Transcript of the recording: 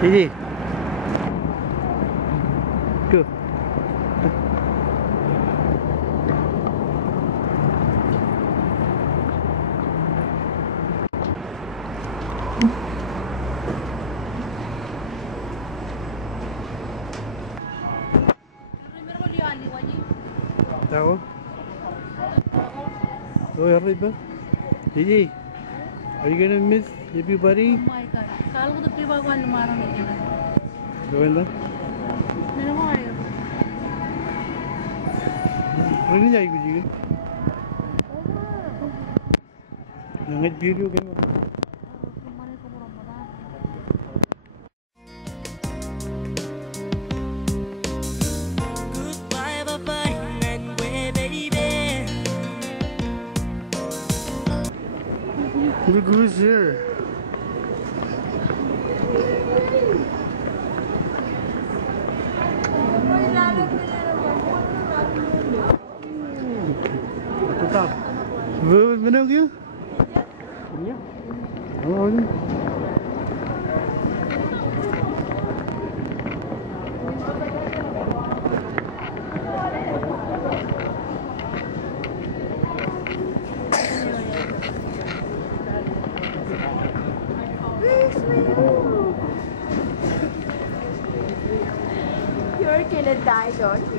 Gigi. Go. Tahu? Oh, ya Riba. Gigi, are you gonna miss everybody? Oh my god. Kala ko to pinagawa lumarang na yun. Gawin lang. Meron ko kayo. Rini जाएगी जी नंगे video game Goodbye, bye-bye, and way, baby. Look who's here. Tetap. Benar ke? Ya. Oh ni. You're gonna die, don't you?